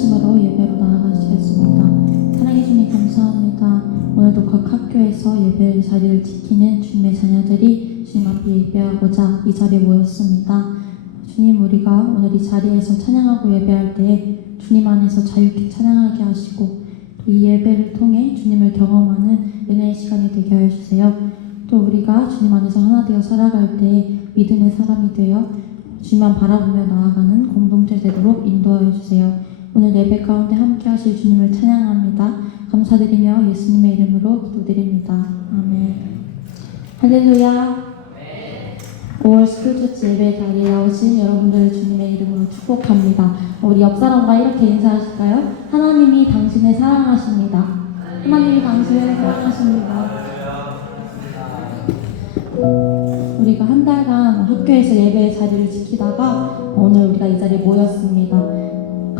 합심으로 예배로 나아가시겠습니다. 사랑해 주님 감사합니다. 오늘도 각 학교에서 예배 자리를 지키는 주님의 자녀들이 주님 앞에 예배하고자 이 자리에 모였습니다. 주님, 우리가 오늘 이 자리에서 찬양하고 예배할 때 주님 안에서 자유케 찬양하게 하시고 또 이 예배를 통해 주님을 경험하는 은혜의 시간이 되게 하여 주세요. 또 우리가 주님 안에서 하나 되어 살아갈 때 믿음의 사람이 되어 주님만 바라보며 나아가는 공동체 되도록 인도하여 주세요. 오늘 예배 가운데 함께 하실 주님을 찬양합니다. 감사드리며 예수님의 이름으로 기도드립니다. 아멘. 할렐루야. 5월 스쿨처치 예배 자리에 나오신 여러분들 주님의 이름으로 축복합니다. 우리 옆 사람과 이렇게 인사하실까요? 하나님이 당신을 사랑하십니다. 하나님이 당신을 사랑하십니다. 우리가 한 달간 학교에서 예배의 자리를 지키다가 오늘 우리가 이 자리에 모였습니다.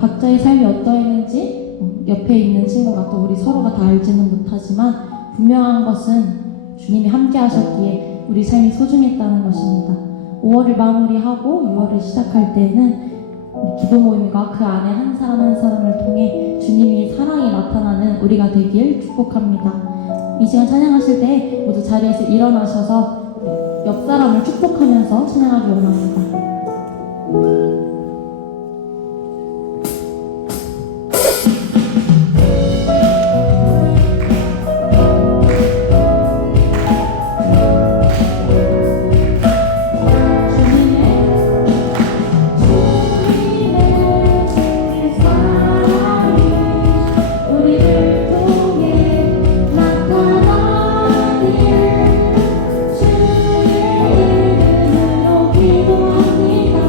각자의 삶이 어떠했는지 옆에 있는 친구가 또 우리 서로가 다 알지는 못하지만 분명한 것은 주님이 함께 하셨기에 우리 삶이 소중했다는 것입니다. 5월을 마무리하고 6월을 시작할 때에는 우리 기도 모임과 그 안에 한 사람 한 사람을 통해 주님의 사랑이 나타나는 우리가 되길 축복합니다. 이 시간 찬양하실 때 모두 자리에서 일어나셔서 옆 사람을 축복하면서 찬양하기 원합니다. 주의 이름으로 기도합니다.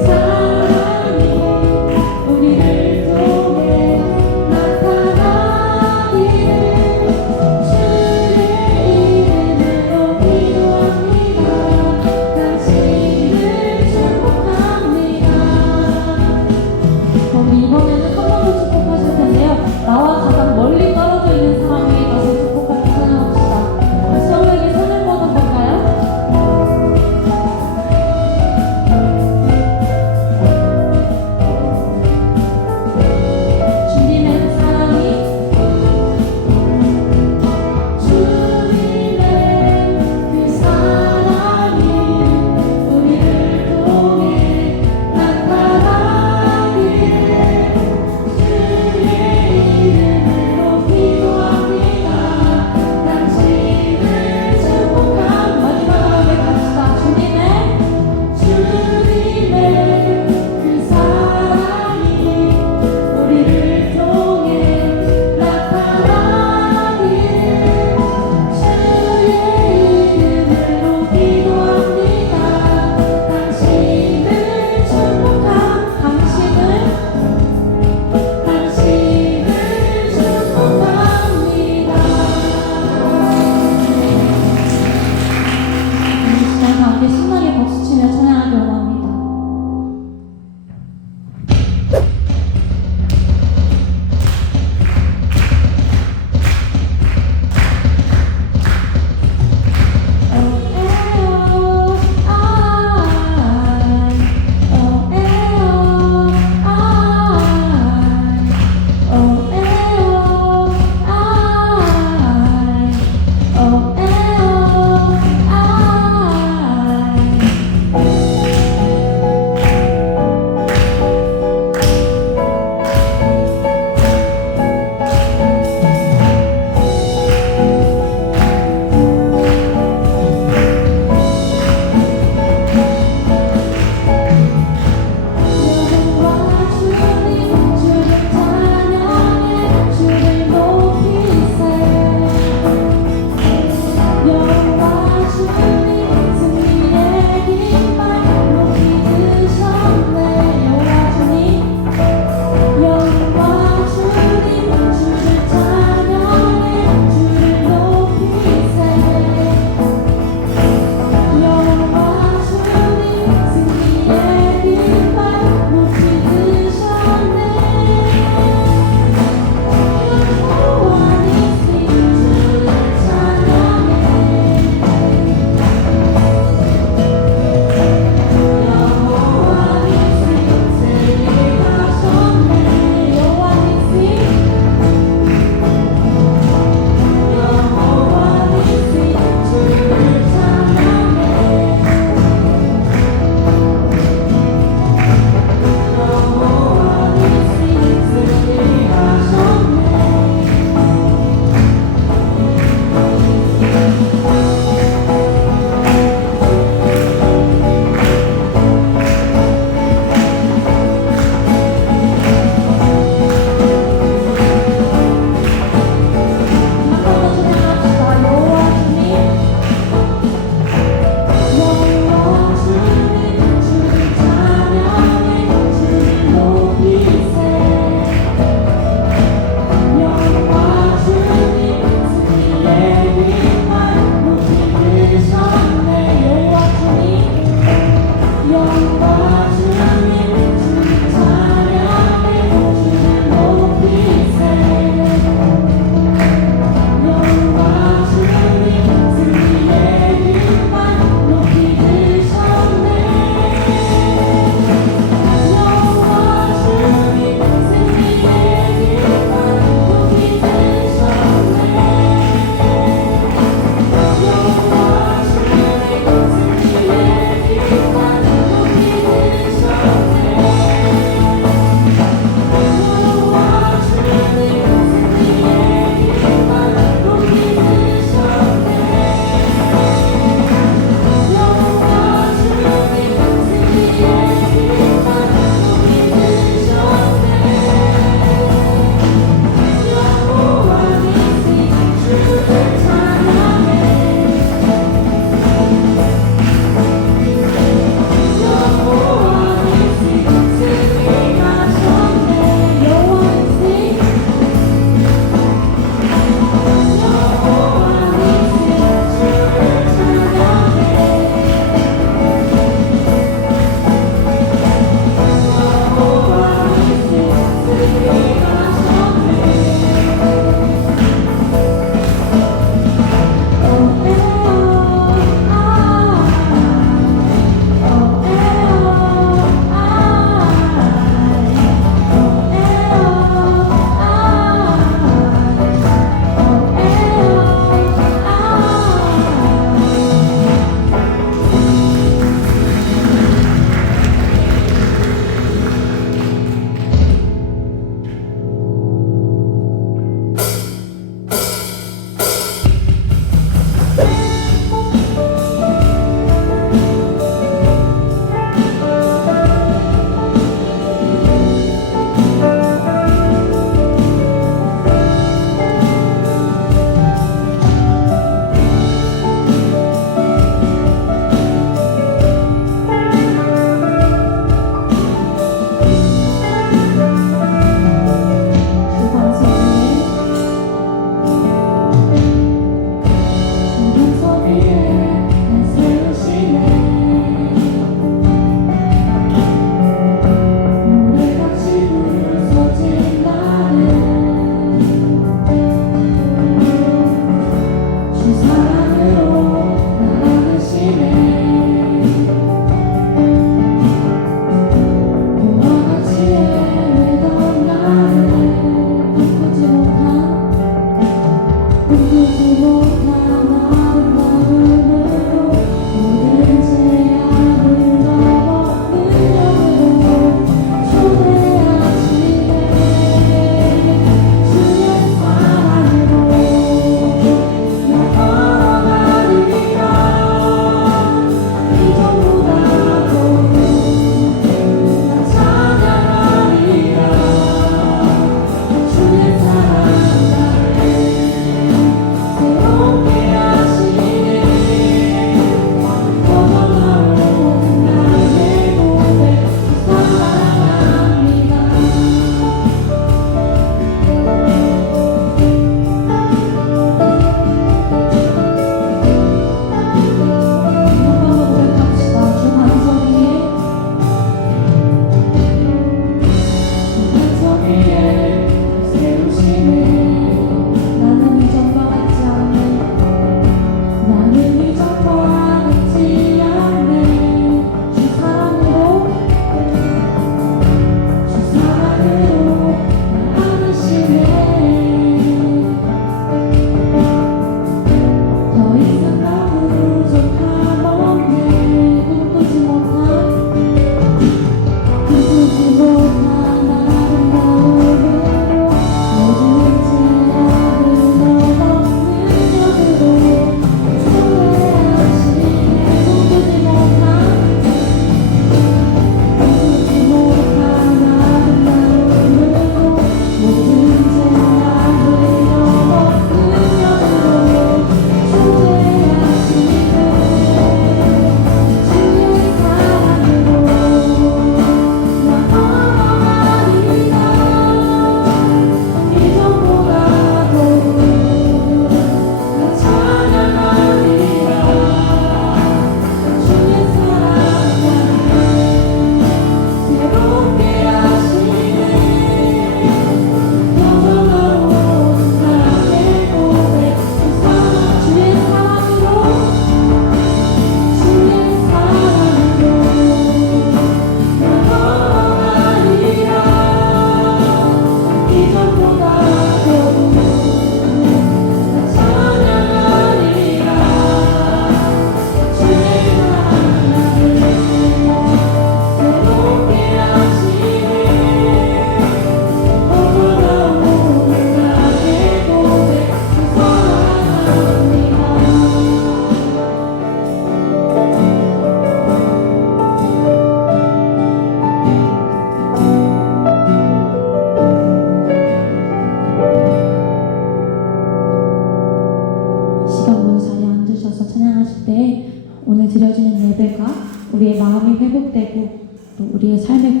우리의 마음이 회복되고 또 우리의 삶의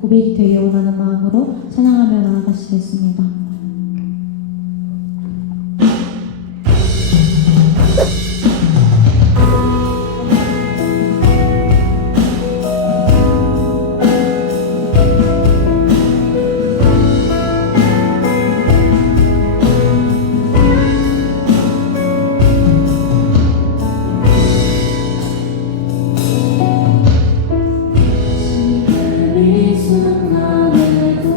고백이 되기 원하는 마음으로 찬양하며 나아가시겠습니다. 지금 이 순간에도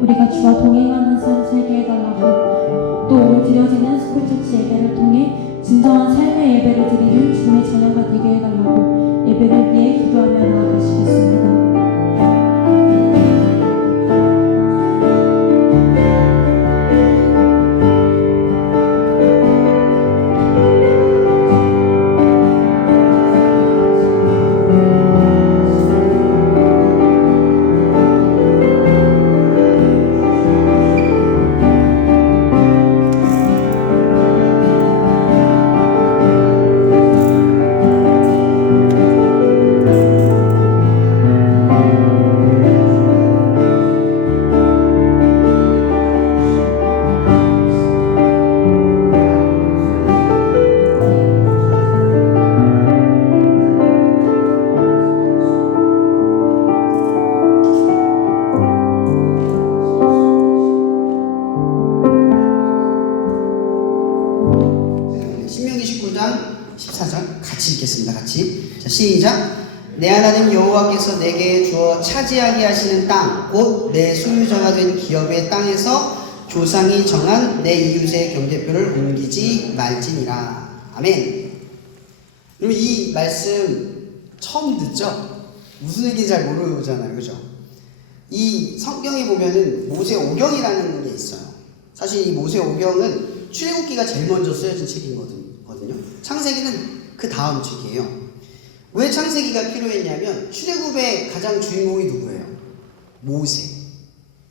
우리가 주와 동행하는 삶 살게 해달라고, 또 오늘 드려지는 스쿨처치 예배를 통해 진정한 삶의 예배를 드리는 주님의 자녀가 되게 해달라고 예배를 위해 기도하며 나아가시겠습니다. 시작. 내 하나님 여호와께서 내게 주어 차지하게 하시는 땅, 곧 내 소유자가 된 기업의 땅에서 조상이 정한 내 이웃의 경계표를 옮기지 말지니라. 아멘. 여러분, 이 말씀 처음 듣죠? 무슨 얘기인지 잘 모르잖아요, 그죠? 이 성경에 보면은 모세오경이라는 게 있어요. 사실 이 모세오경은 출애굽기가 제일 먼저 쓰여진 책이거든요. 창세기는 그 다음 책이에요. 왜 창세기가 필요했냐면 출애굽의 가장 주인공이 누구예요? 모세.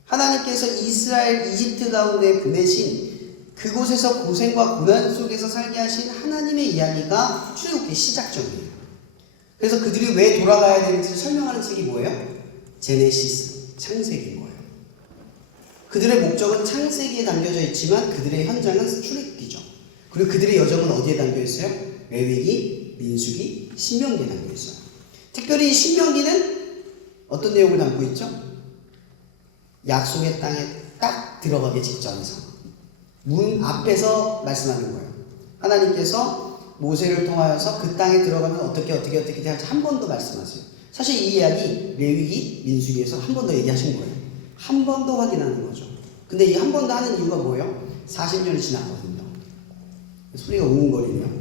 하나님께서 이스라엘 이집트 가운데 보내신 그곳에서 고생과 고난 속에서 살게 하신 하나님의 이야기가 출애굽기 시작점이에요. 그래서 그들이 왜 돌아가야 되는지 설명하는 책이 뭐예요? 제네시스, 창세기인 거예요. 그들의 목적은 창세기에 담겨져 있지만 그들의 현장은 출애굽기죠. 그리고 그들의 여정은 어디에 담겨 있어요? 레위기, 민수기, 신명기에 담겨 있어요. 특별히 신명기는 어떤 내용을 담고 있죠? 약속의 땅에 딱 들어가기 직전에서 문 앞에서 말씀하는 거예요. 하나님께서 모세를 통하여서 그 땅에 들어가면 어떻게 할지 한 번 더 말씀하세요. 사실 이 이야기 레위기, 민수기에서 한 번 더 얘기하신 거예요. 한 번 더 확인하는 거죠. 근데 이 한 번 더 하는 이유가 뭐예요? 40년이 지났거든요. 소리가 웅웅거리네요.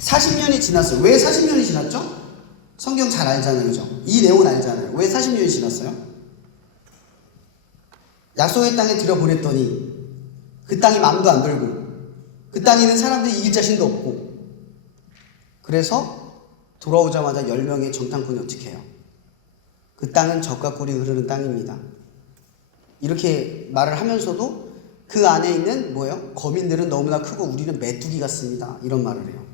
40년이 지났어요. 왜 40년이 지났죠? 성경 잘 알잖아요, 그죠? 이 내용은 알잖아요. 왜 40년이 지났어요? 약속의 땅에 들여보냈더니 그 땅이 마음도 안 들고 그 땅에 있는 사람들이 이길 자신도 없고, 그래서 돌아오자마자 10명의 정탐꾼이 어떻게 해요? 그 땅은 젖과 꿀이 흐르는 땅입니다. 이렇게 말을 하면서도 그 안에 있는 뭐예요? 거민들은 너무나 크고 우리는 메뚜기 같습니다. 이런 말을 해요.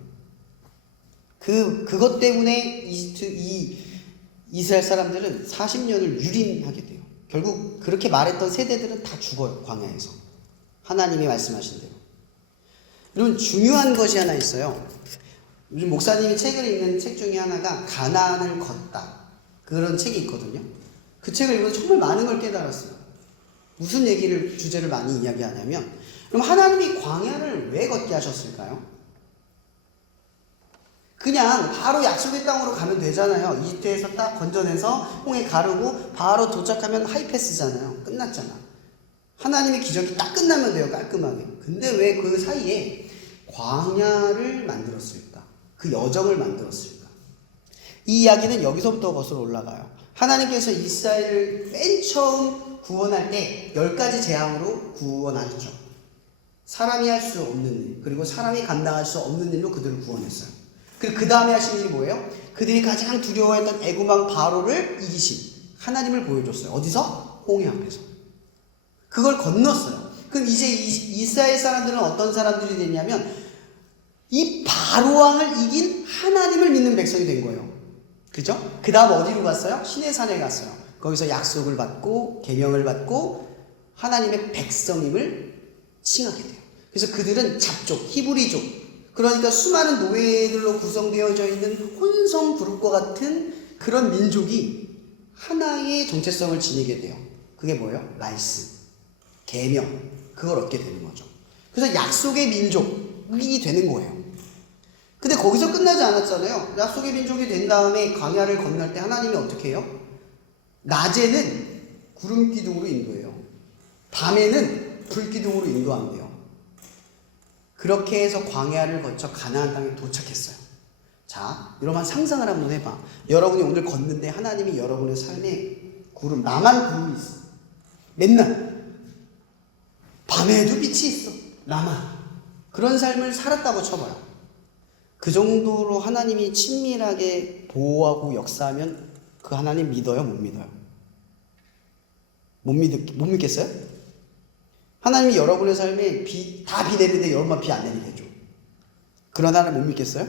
그것 때문에 이스라엘 사람들은 40년을 유린하게 돼요. 결국 그렇게 말했던 세대들은 다 죽어요, 광야에서. 하나님이 말씀하신 대로. 여러분, 중요한 것이 하나 있어요. 요즘 목사님이 책을 읽는 책 중에 하나가 가나안을 걷다, 그런 책이 있거든요. 그 책을 읽으면서 정말 많은 걸 깨달았어요. 무슨 주제를 많이 이야기하냐면, 그럼 하나님이 광야를 왜 걷게 하셨을까요? 그냥 바로 약속의 땅으로 가면 되잖아요. 이집트에서 딱 건져내서 홍해 가르고 바로 도착하면 하이패스잖아요. 끝났잖아. 하나님의 기적이 딱 끝나면 돼요, 깔끔하게. 근데 왜 그 사이에 광야를 만들었을까? 그 여정을 만들었을까? 이 이야기는 여기서부터 거슬러 올라가요. 하나님께서 이스라엘을 맨 처음 구원할 때 10가지 재앙으로 구원하셨죠. 사람이 할 수 없는 일, 그리고 사람이 감당할 수 없는 일로 그들을 구원했어요. 그리고 그 다음에 하신 일이 뭐예요? 그들이 가장 두려워했던 애굽왕 바로를 이기신 하나님을 보여줬어요. 어디서? 홍해 앞에서. 그걸 건넜어요. 그럼 이제 이스라엘 사람들은 어떤 사람들이 됐냐면 이 바로왕을 이긴 하나님을 믿는 백성이 된 거예요. 그죠? 그 다음 어디로 갔어요? 시내산에 갔어요. 거기서 약속을 받고 계명을 받고 하나님의 백성임을 칭하게 돼요. 그래서 그들은 잡족, 히브리족, 그러니까 수많은 노예들로 구성되어져 있는 혼성 그룹과 같은 그런 민족이 하나의 정체성을 지니게 돼요. 그게 뭐예요? 말씀, 계명, 그걸 얻게 되는 거죠. 그래서 약속의 민족이 되는 거예요. 근데 거기서 끝나지 않았잖아요. 약속의 민족이 된 다음에 광야를 건널 때 하나님이 어떻게 해요? 낮에는 구름 기둥으로 인도해요. 밤에는 불 기둥으로 인도한대요. 그렇게 해서 광야를 거쳐 가나안 땅에 도착했어요. 자, 여러분 상상을 한번 해봐. 여러분이 오늘 걷는데 하나님이 여러분의 삶에 구름, 나만 구름이 있어. 맨날. 밤에도 빛이 있어. 나만. 그런 삶을 살았다고 쳐봐요. 그 정도로 하나님이 친밀하게 보호하고 역사하면 그 하나님 믿어요? 못 믿어요? 못 믿겠어요? 하나님이 여러분의 삶에 다 비 내리는데 여러분만 비 안 내리게 해줘. 그런 하나님 못 믿겠어요?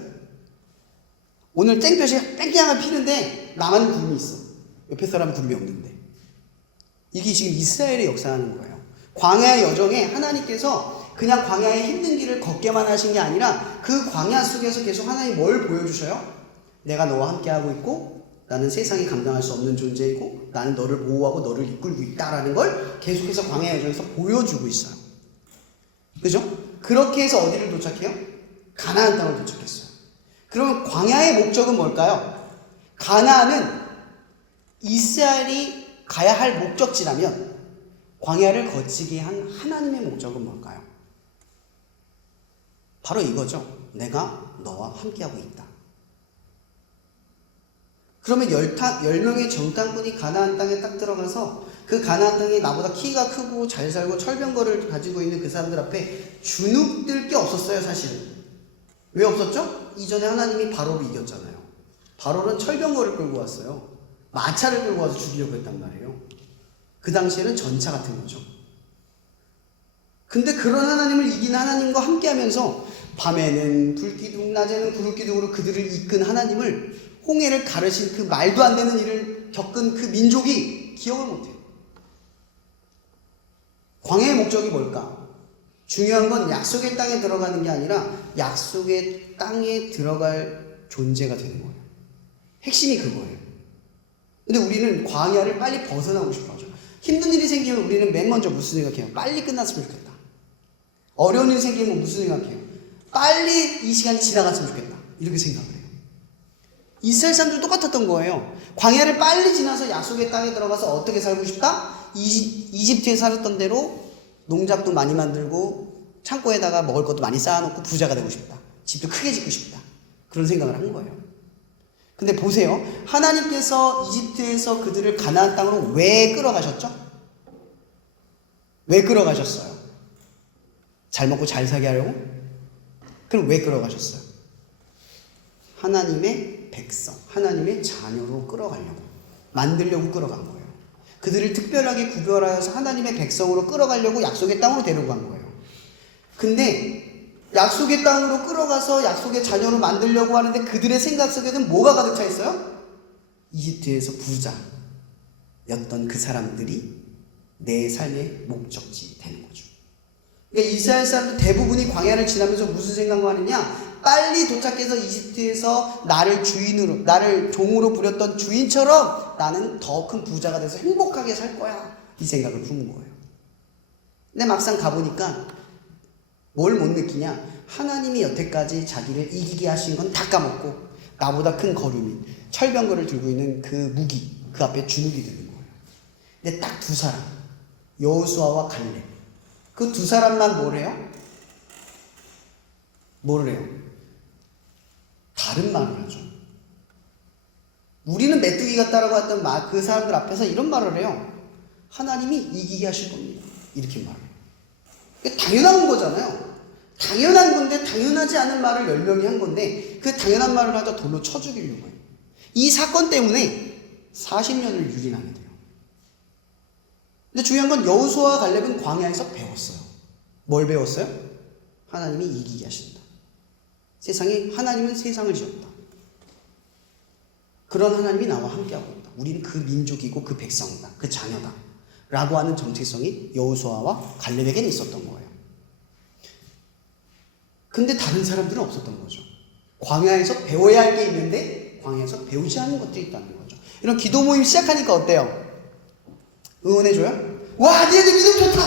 오늘 땡볕이 땡땡하게 피는데 나만 구름이 있어. 옆에 사람은 구름이 없는데. 이게 지금 이스라엘의 역사하는 거예요. 광야의 여정에 하나님께서 그냥 광야의 힘든 길을 걷게만 하신 게 아니라 그 광야 속에서 계속 하나님이 뭘 보여주셔요? 내가 너와 함께하고 있고 나는 세상이 감당할 수 없는 존재이고 나는 너를 보호하고 너를 이끌고 있다라는 걸 계속해서 광야 여정에서 보여주고 있어요. 그죠? 그렇게 해서 어디를 도착해요? 가나안 땅을 도착했어요. 그러면 광야의 목적은 뭘까요? 가나안은 이스라엘이 가야 할 목적지라면 광야를 거치게 한 하나님의 목적은 뭘까요? 바로 이거죠. 내가 너와 함께하고 있다. 그러면 10명의 정탐꾼이 가나안 땅에 딱 들어가서 그 가나안 땅에 나보다 키가 크고 잘 살고 철병거를 가지고 있는 그 사람들 앞에 주눅들 게 없었어요, 사실은. 왜 없었죠? 이전에 하나님이 바로를 이겼잖아요. 바로는 철병거를 끌고 왔어요. 마차를 끌고 와서 죽이려고 했단 말이에요. 그 당시에는 전차 같은 거죠. 근데 그런 하나님을 이긴 하나님과 함께 하면서 밤에는 불기둥, 낮에는 구름기둥으로 그들을 이끈 하나님을 홍해를 가르신 그 말도 안 되는 일을 겪은 그 민족이 기억을 못해요. 광야의 목적이 뭘까? 중요한 건 약속의 땅에 들어가는 게 아니라 약속의 땅에 들어갈 존재가 되는 거예요. 핵심이 그거예요. 근데 우리는 광야를 빨리 벗어나고 싶어 하죠. 힘든 일이 생기면 우리는 맨 먼저 무슨 생각해요? 빨리 끝났으면 좋겠다. 어려운 일이 생기면 무슨 생각해요? 빨리 이 시간이 지나갔으면 좋겠다. 이렇게 생각을 해요. 이스라엘 사람들 똑같았던 거예요. 광야를 빨리 지나서 약속의 땅에 들어가서 어떻게 살고 싶다? 이집트에 살았던 대로 농작도 많이 만들고 창고에다가 먹을 것도 많이 쌓아놓고 부자가 되고 싶다. 집도 크게 짓고 싶다. 그런 생각을 한 거예요. 근데 보세요. 하나님께서 이집트에서 그들을 가나안 땅으로 왜 끌어가셨죠? 왜 끌어가셨어요? 잘 먹고 잘 살게 하려고? 그럼 왜 끌어가셨어요? 하나님의 백성, 하나님의 자녀로 끌어가려고, 만들려고 끌어간 거예요. 그들을 특별하게 구별하여서 하나님의 백성으로 끌어가려고 약속의 땅으로 데려간 거예요. 근데 약속의 땅으로 끌어가서 약속의 자녀로 만들려고 하는데 그들의 생각 속에는 뭐가 가득 차 있어요? 이집트에서 부자였던 그 사람들이 내 삶의 목적지 되는 거죠. 그러니까 이스라엘 사람들 대부분이 광야를 지나면서 무슨 생각을 하느냐? 빨리 도착해서 이집트에서 나를 종으로 부렸던 주인처럼 나는 더 큰 부자가 돼서 행복하게 살 거야. 이 생각을 품은 거예요. 근데 막상 가보니까 뭘 못 느끼냐? 하나님이 여태까지 자기를 이기게 하신 건 다 까먹고 나보다 큰 거류민, 철병거를 들고 있는 그 무기, 그 앞에 주눅이 드는 거예요. 근데 딱 두 사람, 여호수아와 갈렙. 그 두 사람만 뭘 해요? 뭐를 해요? 다른 말을 하죠. 우리는 메뚜기 같다라고 했던 그 사람들 앞에서 이런 말을 해요. 하나님이 이기게 하실 겁니다. 이렇게 말을 해요. 그러니까 당연한 거잖아요. 당연한 건데 당연하지 않은 말을 10명이 한 건데 그 당연한 말을 하다 돌로 쳐 죽이려고 해요. 이 사건 때문에 40년을 유린하게 돼요. 근데 중요한 건 여호수아와 갈렙은 광야에서 배웠어요. 뭘 배웠어요? 하나님이 이기게 하신다. 하나님은 세상을 지었다. 그런 하나님이 나와 함께하고 있다. 우리는 그 민족이고 그 백성이다. 그 자녀다. 라고 하는 정체성이 여호수아와 갈렙에게는 있었던 거예요. 근데 다른 사람들은 없었던 거죠. 광야에서 배워야 할 게 있는데 광야에서 배우지 않은 것들이 있다는 거죠. 이런 기도 모임 시작하니까 어때요? 응원해줘요? 와, 니네들 믿음 좋다!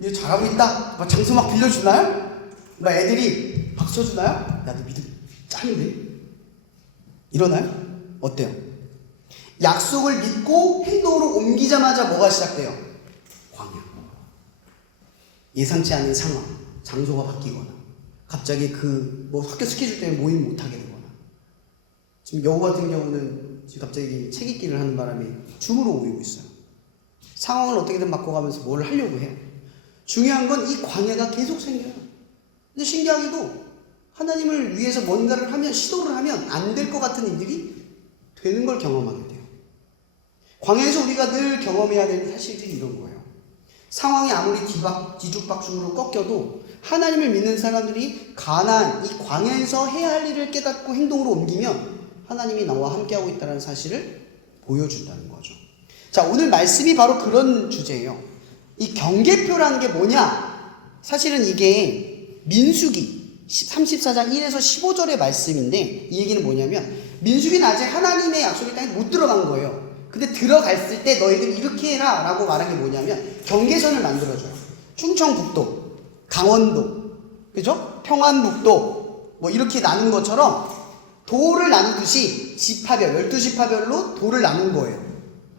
니네 잘하고 있다! 막 장소 막 빌려주나요? 막 애들이 박수 쳐주나요? 야, 너 믿음 짱인데? 이러나요? 어때요? 약속을 믿고 행동으로 옮기자마자 뭐가 시작돼요? 광야. 예상치 않은 상황, 장소가 바뀌거나 갑자기 뭐 학교 스케줄 때문에 모임 못하게 되거나 지금 여우 같은 경우는 지금 갑자기 책 읽기를 하는 바람에 줌으로 모이고 있어요. 상황을 어떻게든 바꿔가면서 뭘 하려고 해요. 중요한 건 이 광야가 계속 생겨요. 근데 신기하게도 하나님을 위해서 뭔가를 하면, 시도를 하면 안 될 것 같은 일들이 되는 걸 경험하게 돼요. 광야에서 우리가 늘 경험해야 되는 사실들이 이런 거예요. 상황이 아무리 뒤죽박죽으로 꺾여도 하나님을 믿는 사람들이 가나안, 이 광야에서 해야 할 일을 깨닫고 행동으로 옮기면 하나님이 나와 함께하고 있다는 사실을 보여준다는 거죠. 자, 오늘 말씀이 바로 그런 주제예요. 이 경계표라는 게 뭐냐? 사실은 이게 민수기 34장 1에서 15절의 말씀인데, 이 얘기는 뭐냐면 민수기는 아직 하나님의 약속의 땅에 못 들어간 거예요. 근데 들어갔을 때 너희들 이렇게 해라 라고 말한 게 뭐냐면 경계선을 만들어줘요. 충청북도, 강원도, 그죠? 평안북도 뭐 이렇게 나눈 것처럼 도를 나누듯이 지파별, 12지파별로 도를 나눈 거예요.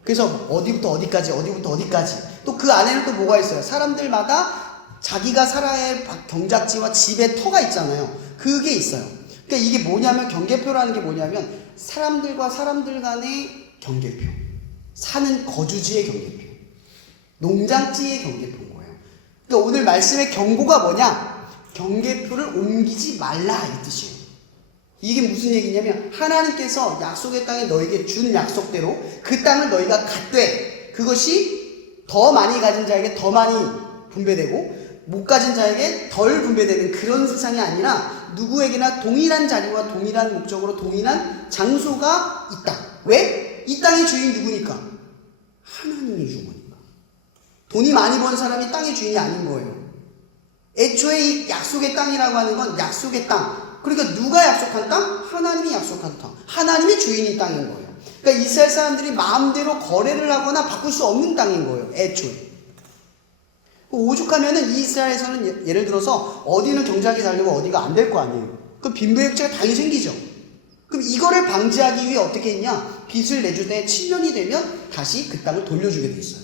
그래서 어디부터 어디까지, 어디부터 어디까지. 또 그 안에는 또 뭐가 있어요? 사람들마다 자기가 살아야 할 경작지와 집의 터가 있잖아요. 그게 있어요. 그러니까 이게 뭐냐면, 경계표라는 게 뭐냐면 사람들과 사람들 간의 경계표, 사는 거주지의 경계표, 농장지의 경계표인 거예요. 그러니까 오늘 말씀의 경고가 뭐냐? 경계표를 옮기지 말라, 이 뜻이에요. 이게 무슨 얘기냐면 하나님께서 약속의 땅에 너에게 준 약속대로 그 땅을 너희가 갖되 그것이 더 많이 가진 자에게 더 많이 분배되고 못 가진 자에게 덜 분배되는 그런 세상이 아니라 누구에게나 동일한 자리와 동일한 목적으로 동일한 장소가 있다. 왜? 이 땅의 주인이 누구니까? 하나님이 준 거니까. 돈이 많이 번 사람이 땅의 주인이 아닌 거예요. 애초에 이 약속의 땅이라고 하는 건 약속의 땅. 그러니까 누가 약속한 땅? 하나님이 약속한 땅. 하나님이 주인인 땅인 거예요. 그러니까 이스라엘 사람들이 마음대로 거래를 하거나 바꿀 수 없는 땅인 거예요. 애초에. 오죽하면은 이스라엘에서는 예를 들어서 어디는 경작이 잘 되고 어디가 안 될 거 아니에요. 그 빈부격차가 당연히 생기죠. 그럼 이거를 방지하기 위해 어떻게 했냐? 빚을 내주되 7년이 되면 다시 그 땅을 돌려주게 돼 있어요.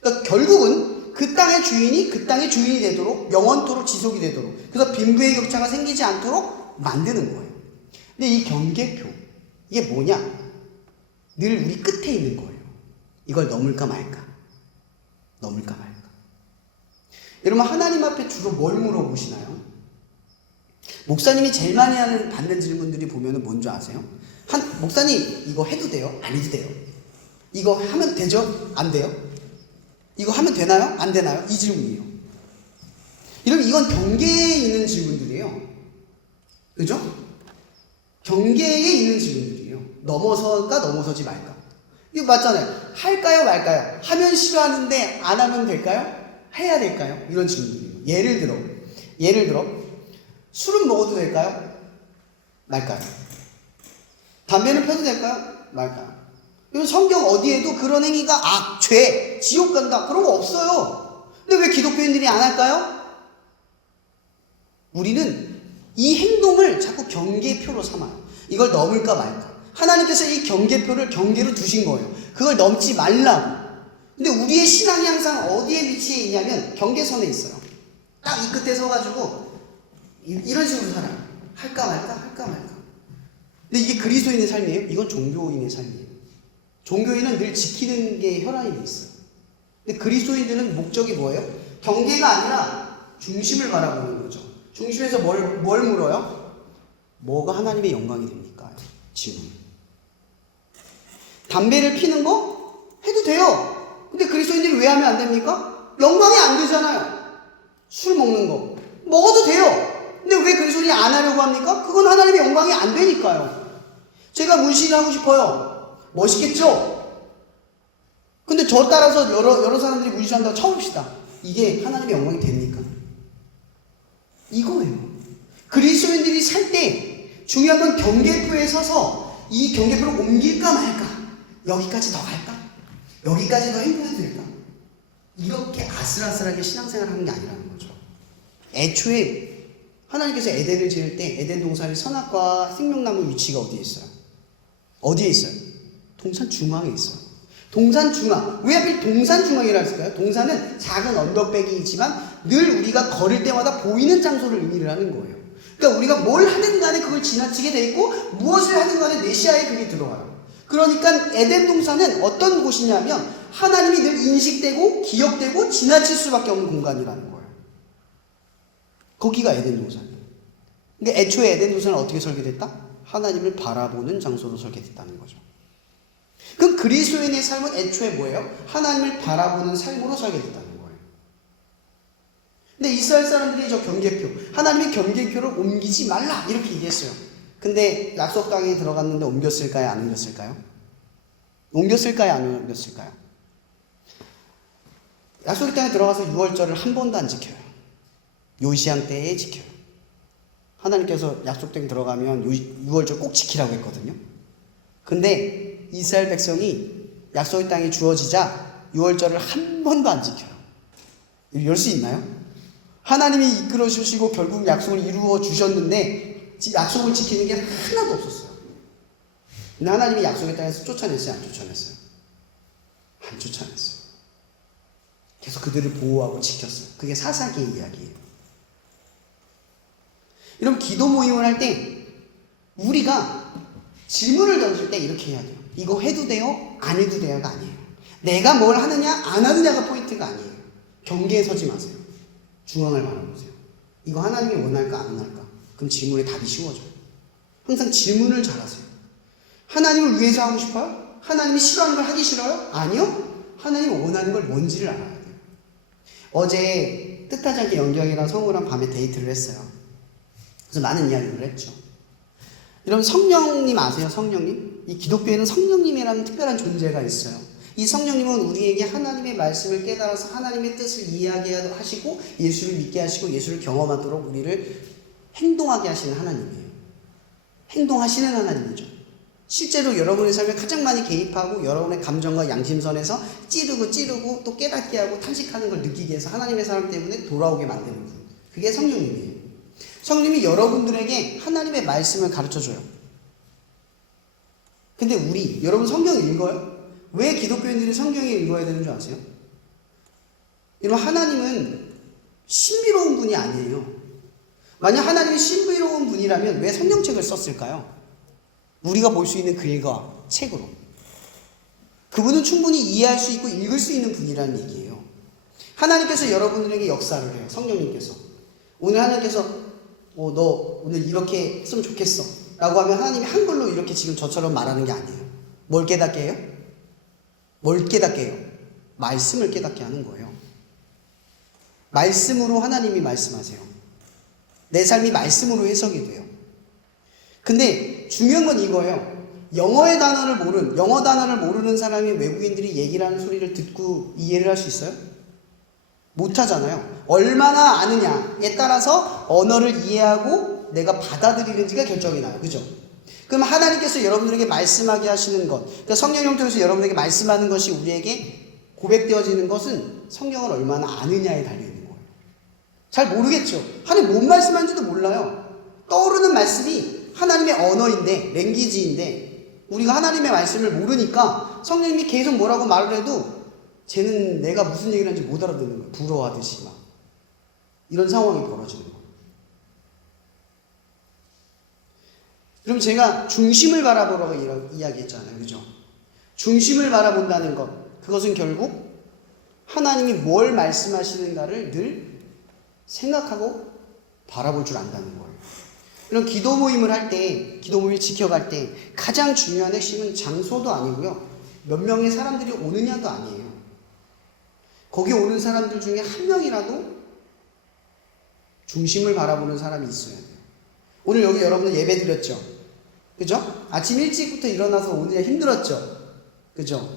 그러니까 결국은 그 땅의 주인이 그 땅의 주인이 되도록 영원토록 지속이 되도록, 그래서 빈부의 격차가 생기지 않도록 만드는 거예요. 근데 이 경계표, 이게 뭐냐? 늘 우리 끝에 있는 거예요. 이걸 넘을까 말까? 넘을까 말까? 여러분, 하나님 앞에 주로 뭘 물어보시나요? 목사님이 제일 많이 받는 질문들이 보면은 뭔지 아세요? 목사님, 이거 해도 돼요? 안 해도 돼요? 이거 하면 되죠? 안 돼요? 이거 하면 되나요? 안 되나요? 이 질문이에요. 여러분, 이건 경계에 있는 질문들이에요. 그죠? 경계에 있는 질문들이에요. 넘어설까 넘어서지 말까. 이거 맞잖아요. 할까요 말까요? 하면 싫어하는데 안 하면 될까요? 해야 될까요? 이런 질문들이에요. 예를 들어 술은 먹어도 될까요? 말까요? 담배는 펴도 될까요? 말까요? 이건 성경 어디에도 그런 행위가 악, 죄, 지옥 간다 그런 거 없어요. 근데 왜 기독교인들이 안 할까요? 우리는 이 행동을 자꾸 경계표로 삼아요. 이걸 넘을까 말까. 하나님께서 이 경계표를 경계로 두신 거예요. 그걸 넘지 말라고. 근데 우리의 신앙이 항상 어디에 위치해 있냐면 경계선에 있어요. 딱 이 끝에 서가지고 이런 식으로 살아요. 할까 말까 할까 말까. 근데 이게 그리스도인의 삶이에요? 이건 종교인의 삶이에요. 종교인은 늘 지키는 게 혈안이 돼 있어요. 근데 그리스도인들은 목적이 뭐예요? 경계가 아니라 중심을 바라보는 거죠. 중심에서 뭘 물어요? 뭐가 하나님의 영광이 됩니까? 질문. 담배를 피는 거? 해도 돼요. 근데 그리스도인들이 왜 하면 안 됩니까? 영광이 안 되잖아요. 술 먹는 거. 먹어도 돼요. 근데 왜 그리스도인이 안 하려고 합니까? 그건 하나님의 영광이 안 되니까요. 제가 문신하고 싶어요. 멋있겠죠? 근데 저 따라서 여러 사람들이 문신한다고 쳐봅시다. 이게 하나님의 영광이 됩니까? 이거예요. 그리스도인들이 살 때 중요한 건 경계표에 서서 이 경계표를 옮길까 말까. 여기까지 더 갈까? 여기까지 더 행복해도 될까? 이렇게 아슬아슬하게 신앙생활을 하는 게 아니라는 거죠. 애초에 하나님께서 에덴을 지을 때 에덴 동산의 선악과 생명나무 위치가 어디에 있어요? 어디에 있어요? 동산 중앙에 있어요. 동산 중앙. 왜 하필 동산 중앙이라 했을까요? 동산은 작은 언덕배기이지만 늘 우리가 걸을 때마다 보이는 장소를 의미를 하는 거예요. 그러니까 우리가 뭘 하든 간에 그걸 지나치게 돼 있고 무엇을 하든 간에 내 시야에 그게 들어와요. 그러니까 에덴 동산은 어떤 곳이냐면 하나님이 늘 인식되고 기억되고 지나칠 수밖에 없는 공간이라는 거예요. 거기가 에덴 동산이에요. 근데 애초에 에덴 동산은 어떻게 설계됐다? 하나님을 바라보는 장소로 설계됐다는 거죠. 그럼 그리스도인의 삶은 애초에 뭐예요? 하나님을 바라보는 삶으로 설계됐다는 거예요. 근데 이스라엘 사람들이 저 경계표, 하나님의 경계표를 옮기지 말라 이렇게 얘기했어요. 근데 약속 땅에 들어갔는데 옮겼을까요? 안 옮겼을까요? 옮겼을까요? 안 옮겼을까요? 약속 땅에 들어가서 6월절을 한 번도 안 지켜요. 요시양 때에 지켜요. 하나님께서 약속 땅에 들어가면 6월절 꼭 지키라고 했거든요. 근데 이스라엘 백성이 약속의 땅에 주어지자 6월절을 한 번도 안 지켜요. 이럴 수 있나요? 하나님이 이끌어 주시고 결국 약속을 이루어 주셨는데 약속을 지키는 게 하나도 없었어요. 근데 하나님이 약속의 땅에서 쫓아냈어요? 안 쫓아냈어요? 안 쫓아냈어요. 계속 그들을 보호하고 지켰어요. 그게 사사기의 이야기예요. 이런 기도 모임을 할 때 우리가 질문을 던질 때 이렇게 해야 돼요. 이거 해도 돼요? 안 해도 돼요가 아니에요. 내가 뭘 하느냐 안 하느냐가 포인트가 아니에요. 경계에 서지 마세요. 중앙을 바라보세요. 이거 하나님이 원할까 안 원할까? 그럼 질문에 답이 쉬워져요. 항상 질문을 잘하세요. 하나님을 위해서 하고 싶어요? 하나님이 싫어하는 걸 하기 싫어요? 아니요. 하나님이 원하는 걸 뭔지를 알아야 돼요. 어제 뜻하지 않게 영경이랑 성우랑 밤에 데이트를 했어요. 그래서 많은 이야기를 했죠. 여러분 성령님 아세요? 성령님? 이 기독교에는 성령님이라는 특별한 존재가 있어요. 이 성령님은 우리에게 하나님의 말씀을 깨달아서 하나님의 뜻을 이야기하시고 예수를 믿게 하시고 예수를 경험하도록 우리를 행동하게 하시는 하나님이에요. 행동하시는 하나님이죠. 실제로 여러분의 삶에 가장 많이 개입하고 여러분의 감정과 양심선에서 찌르고 또 깨닫게 하고 탄식하는 걸 느끼게 해서 하나님의 사람 때문에 돌아오게 만드는 분. 그게 성령님이에요. 성령님이 여러분들에게 하나님의 말씀을 가르쳐줘요. 근데 여러분 성경 읽어요? 왜 기독교인들이 성경을 읽어야 되는 줄 아세요? 여러분 하나님은 신비로운 분이 아니에요. 만약 하나님이 신비로운 분이라면 왜 성경책을 썼을까요? 우리가 볼 수 있는 글과 책으로. 그분은 충분히 이해할 수 있고 읽을 수 있는 분이라는 얘기예요. 하나님께서 여러분들에게 역사를 해요. 성령님께서. 오늘 하나님께서 너 오늘 이렇게 했으면 좋겠어 라고 하면 하나님이 한글로 이렇게 지금 저처럼 말하는 게 아니에요. 뭘 깨닫게 해요? 뭘 깨닫게 해요? 말씀을 깨닫게 하는 거예요. 말씀으로 하나님이 말씀하세요. 내 삶이 말씀으로 해석이 돼요. 근데 중요한 건 이거예요. 영어 단어를 모르는 사람이 외국인들이 얘기를 하는 소리를 듣고 이해를 할 수 있어요? 못하잖아요. 얼마나 아느냐에 따라서 언어를 이해하고 내가 받아들이는지가 결정이 나요. 그죠? 그럼 하나님께서 여러분들에게 말씀하게 하시는 것, 그러니까 성령을 통해서 여러분에게 말씀하는 것이 우리에게 고백되어지는 것은 성령을 얼마나 아느냐에 달려있는 거예요. 잘 모르겠죠? 하나님 뭔 말씀하는지도 몰라요. 떠오르는 말씀이 하나님의 언어인데, 랭귀지인데 우리가 하나님의 말씀을 모르니까 성령님이 계속 뭐라고 말을 해도 쟤는 내가 무슨 얘기를 하는지 못 알아듣는 거예요. 부러워하듯이 막. 이런 상황이 벌어지는 거예요. 그럼 제가 중심을 바라보라고 이야기했잖아요. 그죠? 중심을 바라본다는 것. 그것은 결국 하나님이 뭘 말씀하시는가를 늘 생각하고 바라볼 줄 안다는 거예요. 이런 기도 모임을 할 때, 기도 모임을 지켜갈 때 가장 중요한 핵심은 장소도 아니고요. 몇 명의 사람들이 오느냐도 아니에요. 거기 오는 사람들 중에 한 명이라도 중심을 바라보는 사람이 있어야 돼요. 오늘 여기 여러분들 예배 드렸죠? 그죠? 아침 일찍부터 일어나서 오느냐 힘들었죠? 그죠?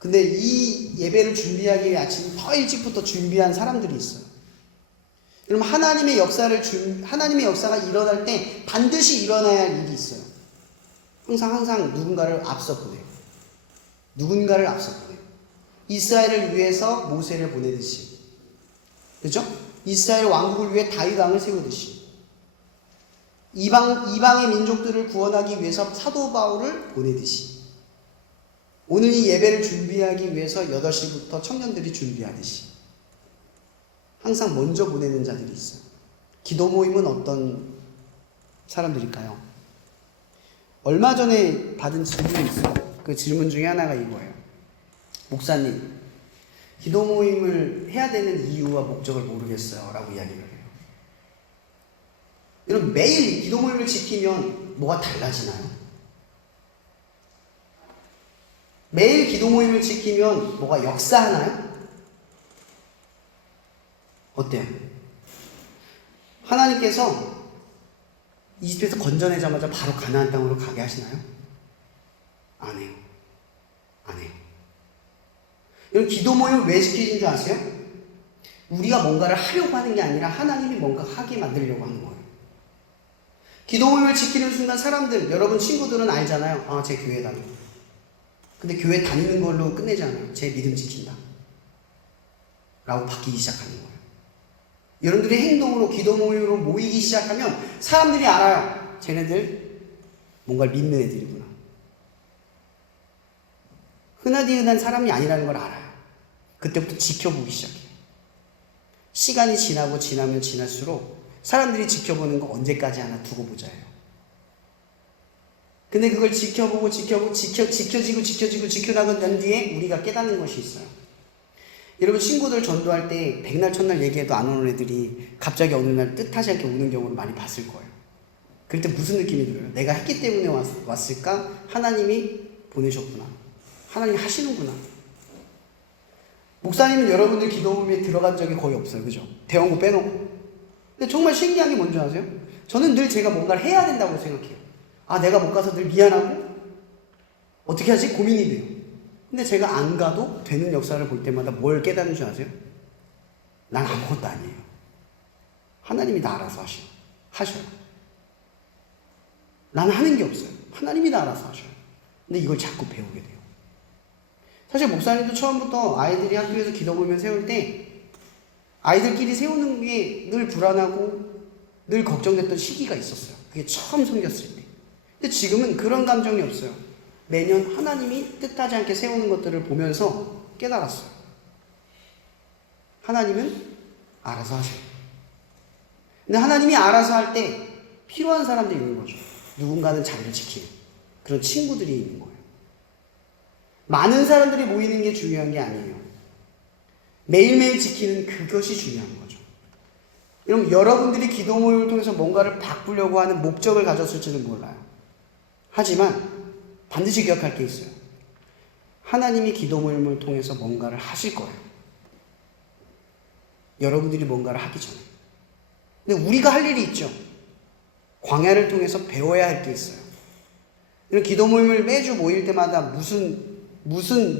근데 이 예배를 준비하기 위해 아침 더 일찍부터 준비한 사람들이 있어요. 여러분 하나님의 역사가 일어날 때 반드시 일어나야 할 일이 있어요. 항상 누군가를 앞서 보내요. 이스라엘을 위해서 모세를 보내듯이, 그죠? 이스라엘 왕국을 위해 다윗 왕을 세우듯이, 이방의 민족들을 구원하기 위해서 사도 바울을 보내듯이, 오늘 이 예배를 준비하기 위해서 8시부터 청년들이 준비하듯이 항상 먼저 보내는 자들이 있어요. 기도 모임은 어떤 사람들일까요? 얼마 전에 받은 질문이 있어요. 그 질문 중에 하나가 이거예요. 목사님, 기도 모임을 해야 되는 이유와 목적을 모르겠어요 라고 이야기를 해요. 여러분, 매일 기도 모임을 지키면 뭐가 달라지나요? 매일 기도 모임을 지키면 뭐가 역사하나요? 어때요? 하나님께서 이집트에서 건져내자마자 바로 가나안 땅으로 가게 하시나요? 안 해요. 안 해요. 여러분, 기도 모임을 왜 지키신 줄 아세요? 우리가 뭔가를 하려고 하는 게 아니라 하나님이 뭔가 하게 만들려고 하는 거예요. 기도 모임을 지키는 순간 사람들, 여러분 친구들은 알잖아요. 아, 제 교회 다녀. 근데 교회 다니는 걸로 끝내지 않아요. 제 믿음 지킨다 라고 바뀌기 시작하는 거예요. 여러분들의 행동으로 기도 모임으로 모이기 시작하면 사람들이 알아요. 쟤네들 뭔가를 믿는 애들이구나. 흔하디흔한 사람이 아니라는 걸 알아요. 그때부터 지켜보기 시작해요. 시간이 지나고 지나면 지날수록 사람들이 지켜보는 거 언제까지 하나 두고 보자예요. 근데 그걸 지켜보고 지켜지고 지켜나간 뒤에 우리가 깨닫는 것이 있어요. 여러분, 친구들 전도할 때 백날 첫날 얘기해도 안 오는 애들이 갑자기 어느 날 뜻하지 않게 오는 경우를 많이 봤을 거예요. 그럴 때 무슨 느낌이 들어요? 내가 했기 때문에 왔을까? 하나님이 보내셨구나. 하나님이 하시는구나. 목사님은 여러분들 기도 모임에 들어간 적이 거의 없어요. 그죠? 대형부 빼놓고. 근데 정말 신기한 게 뭔지 아세요? 저는 늘 제가 뭔가를 해야 된다고 생각해요. 아, 내가 못 가서 늘 미안하고 어떻게 하지? 고민이 돼요. 근데 제가 안 가도 되는 역사를 볼 때마다 뭘 깨닫는 줄 아세요? 난 아무것도 아니에요. 하나님이 나 알아서 하셔요. 나는 하는 게 없어요. 하나님이 나 알아서 하셔요. 근데 이걸 자꾸 배우게 돼요. 사실 목사님도 처음부터 아이들이 학교에서 기도 모임 세울 때 아이들끼리 세우는 게 늘 불안하고 늘 걱정됐던 시기가 있었어요. 그게 처음 생겼을 때. 근데 지금은 그런 감정이 없어요. 매년 하나님이 뜻하지 않게 세우는 것들을 보면서 깨달았어요. 하나님은 알아서 하세요. 근데 하나님이 알아서 할 때 필요한 사람들이 있는 거죠. 누군가는 자리를 지키는 그런 친구들이 있는 거예요. 많은 사람들이 모이는 게 중요한 게 아니에요. 매일매일 지키는 그것이 중요한 거죠. 여러분, 여러분들이 기도 모임을 통해서 뭔가를 바꾸려고 하는 목적을 가졌을지는 몰라요. 하지만 반드시 기억할 게 있어요. 하나님이 기도 모임을 통해서 뭔가를 하실 거예요. 여러분들이 뭔가를 하기 전에. 근데 우리가 할 일이 있죠. 광야를 통해서 배워야 할 게 있어요. 이런 기도 모임을 매주 모일 때마다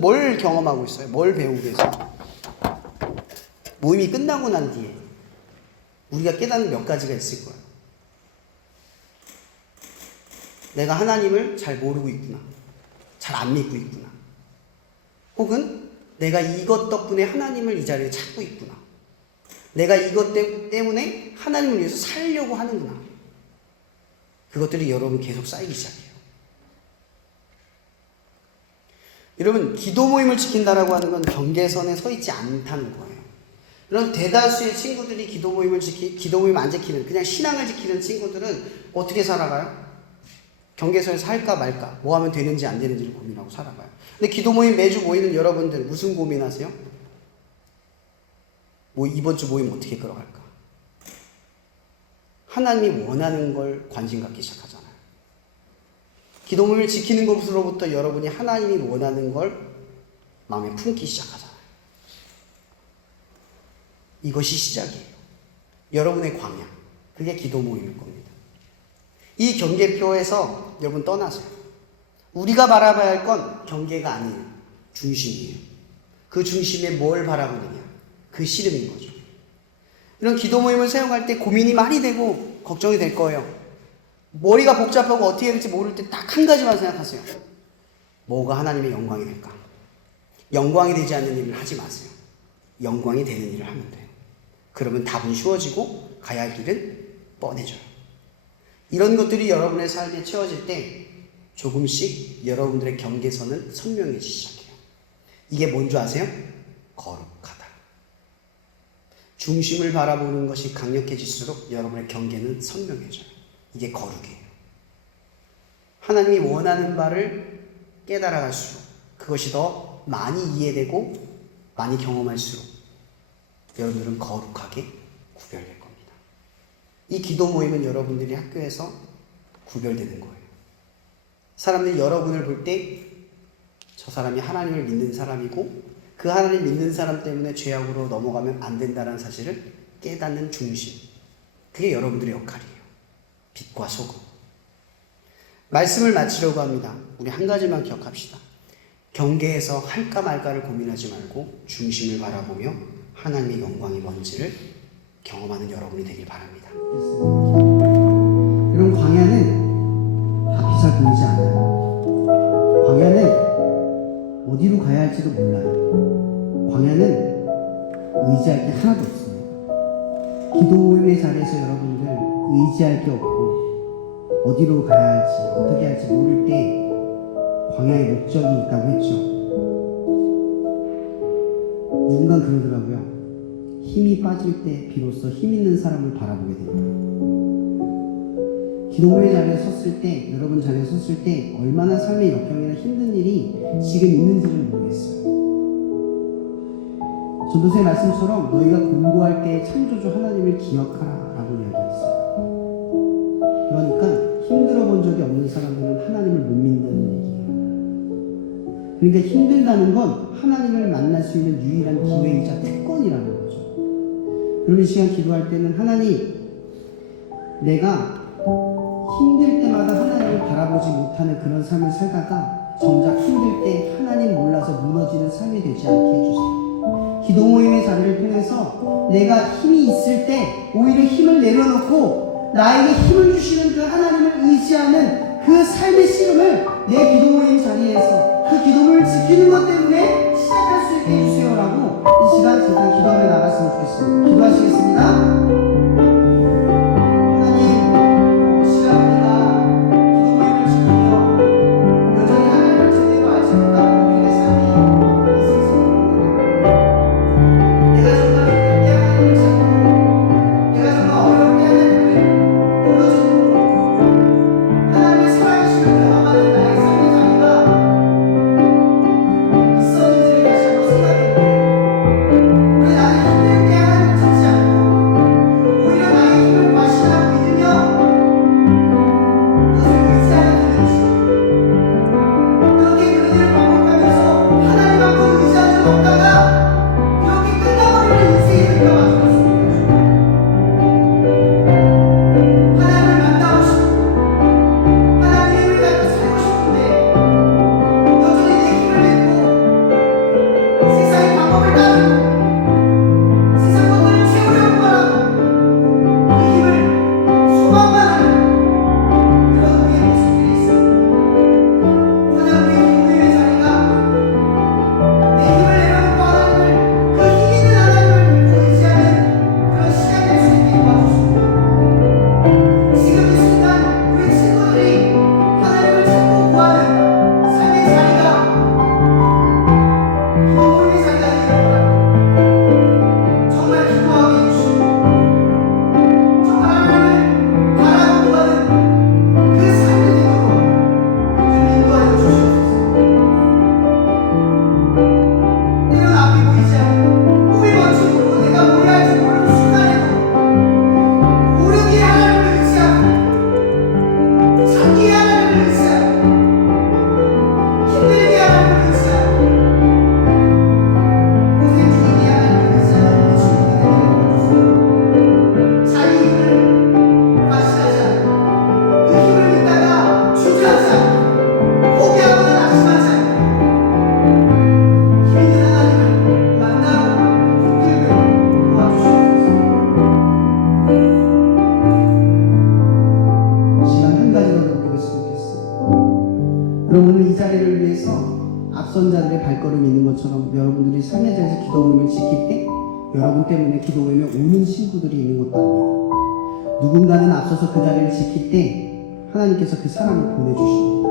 뭘 경험하고 있어요? 뭘 배우고 계세요? 모임이 끝나고 난 뒤에 우리가 깨닫는 몇 가지가 있을 거예요. 내가 하나님을 잘 모르고 있구나. 잘 안 믿고 있구나. 혹은 내가 이것 덕분에 하나님을 이 자리에 찾고 있구나. 내가 이것 때문에 하나님을 위해서 살려고 하는구나. 그것들이 여러분 계속 쌓이기 시작해요. 여러분, 기도 모임을 지킨다라고 하는 건 경계선에 서 있지 않다는 거예요. 이런 대다수의 친구들이 기도 모임 안 지키는, 그냥 신앙을 지키는 친구들은 어떻게 살아가요? 경계선에서 할까 말까, 뭐 하면 되는지 안 되는지를 고민하고 살아가요. 근데 기도 모임 매주 모이는 여러분들 무슨 고민하세요? 뭐 이번 주 모임 어떻게 끌어갈까? 하나님이 원하는 걸 관심 갖기 시작하잖아요. 기도 모임을 지키는 것으로부터 여러분이 하나님이 원하는 걸 마음에 품기 시작하잖아요. 이것이 시작이에요. 여러분의 광야. 그게 기도 모임일 겁니다. 이 경계표에서 여러분 떠나세요. 우리가 바라봐야 할 건 경계가 아니에요. 중심이에요. 그 중심에 뭘 바라보느냐. 그 씨름인 거죠. 이런 기도 모임을 사용할 때 고민이 많이 되고 걱정이 될 거예요. 머리가 복잡하고 어떻게 해야 될지 모를 때 딱 한 가지만 생각하세요. 뭐가 하나님의 영광이 될까? 영광이 되지 않는 일을 하지 마세요. 영광이 되는 일을 하면 돼요. 그러면 답은 쉬워지고 가야 할 길은 뻔해져요. 이런 것들이 여러분의 삶에 채워질 때 조금씩 여러분들의 경계선은 선명해지기 시작해요. 이게 뭔지 아세요? 거룩하다. 중심을 바라보는 것이 강력해질수록 여러분의 경계는 선명해져요. 이게 거룩이에요. 하나님이 원하는 바를 깨달아갈수록 그것이 더 많이 이해되고 많이 경험할수록 여러분들은 거룩하게 구별될 겁니다. 이 기도 모임은 여러분들이 학교에서 구별되는 거예요. 사람들이 여러분을 볼 때 저 사람이 하나님을 믿는 사람이고 그 하나님 믿는 사람 때문에 죄악으로 넘어가면 안 된다는 사실을 깨닫는 중심. 그게 여러분들의 역할이에요. 빛과 소금. 말씀을 마치려고 합니다. 우리 한 가지만 기억합시다. 경계에서 할까 말까를 고민하지 말고 중심을 바라보며 하나님의 영광이 뭔지를 경험하는 여러분이 되길 바랍니다. 여러분, 광야는 앞이 잘 보이지 않아요. 광야는 어디로 가야 할지도 몰라요. 광야는 의지할 게 하나도 없습니다. 기도의 자리에서 여러분들 의지할 게 없고 어디로 가야 할지 어떻게 할지 모를 때 광야의 목적이 있다고 했죠. 누군가 그러더라고요. 힘이 빠질 때 비로소 힘 있는 사람을 바라보게 됩니다. 기도의 자리에 섰을 때, 여러분 자리에 섰을 때 얼마나 삶의 역경이나 힘든 일이 지금 있는지를 모르겠어요. 전도서의 말씀처럼 너희가 공부할 때 창조주 하나님을 기억하라 라고 이야기했어요. 그러니까 힘들어 본 적이 없는 사람들은 하나님을 못 믿는 얘기예요. 그러니까 힘들다는 건 하나님을 만날 수 있는 유일한 기회이자 특권이라는 거죠. 그럼 이 시간 기도할 때는 하나님, 내가 힘들 때마다 하나님을 바라보지 못하는 그런 삶을 살다가 정작 힘들 때 하나님 몰라서 무너지는 삶이 되지 않게 해주세요. 기도 모임의 자리를 통해서 내가 힘이 있을 때 오히려 힘을 내려놓고 나에게 힘을 주시는 그 하나님을 의지하는 그 삶의 씨름을 내 기도 모임 자리에서 그 기도를 지키는 것 때문에 시작할 수 있게 해주세요라고 이 시간 잠깐 기도하며 나갔으면 좋겠습니다. 기도하시겠습니다. 앞선 자들의 발걸음이 있는 것처럼 여러분들이 삶의 자리에서 기도 모임을 지킬 때 여러분 때문에 기도 모임에 오는 친구들이 있는 것도 아닙니다. 누군가는 앞서서 그 자리를 지킬 때 하나님께서 그 사람을 보내주십니다.